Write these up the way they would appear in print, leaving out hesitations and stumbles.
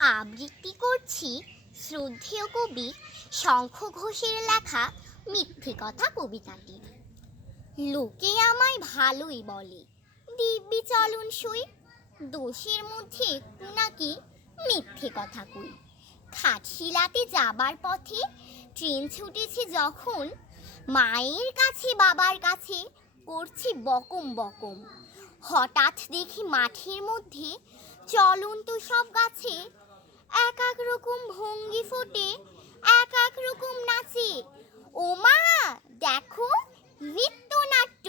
আবৃত্তি করছি শ্রদ্ধেয় কবি শঙ্খ ঘোষের লেখা মিথ্যে কথা কবিতাটি। লোকে আমায় ভালোই বলে, দিব্যি চলন সই, দোষের মধ্যে একটু নাকি মিথ্যে কথা কই। ঘাটশিলাতে যাবার পথে ট্রেন ছুটেছে যখন, মায়ের কাছে বাবার কাছে করছি বকম বকম। হঠাৎ দেখি মাঠের মধ্যে চলন্ত সব গাছে এক এক রকম ভঙ্গি ফোটে, এক এক রকম নাচে। ও মা, দেখো নৃত্যনাট্য।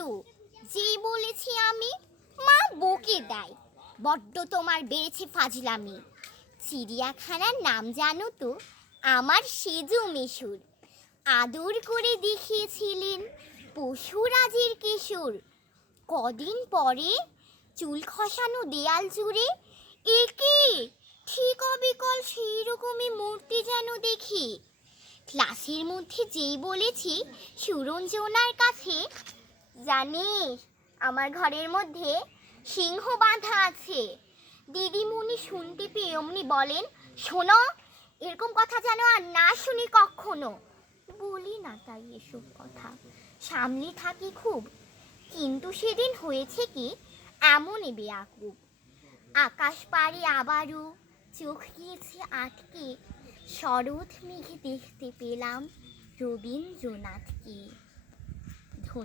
যে বলেছি আমি, মা বকে দেয়, বড্ড তোমার বেড়েছে ফাজলামি। চিড়িয়াখানার নাম জানো তো, আমার সেজো মেশুর। আদর করে দেখিয়েছিলেন পশুরাজের কিশোর। কদিন পরে চুল খসানো দেয়াল জুড়ে একে ঠিক অবিকল সেই রকমই মূর্তি যেন দেখি। ক্লাসের মধ্যে যেই বলেছি সুরঞ্জনার কাছে, জানিস আমার ঘরের মধ্যে সিংহ বাঁধা আছে, দিদিমণি শুনতে পেয়ে অমনি বলেন, শোনো, এরকম কথা যেন আর না শুনি কখনো। বলি না তাই এসব কথা, সামনে থাকি খুব, কিন্তু সেদিন হয়েছে কি এমনই বেয়াকুব। আকাশ পাড়ে আবারও চোখ গিয়েছে আটকে, শরৎ মেঘে দেখতে পেলাম রবীন্দ্রনাথকে।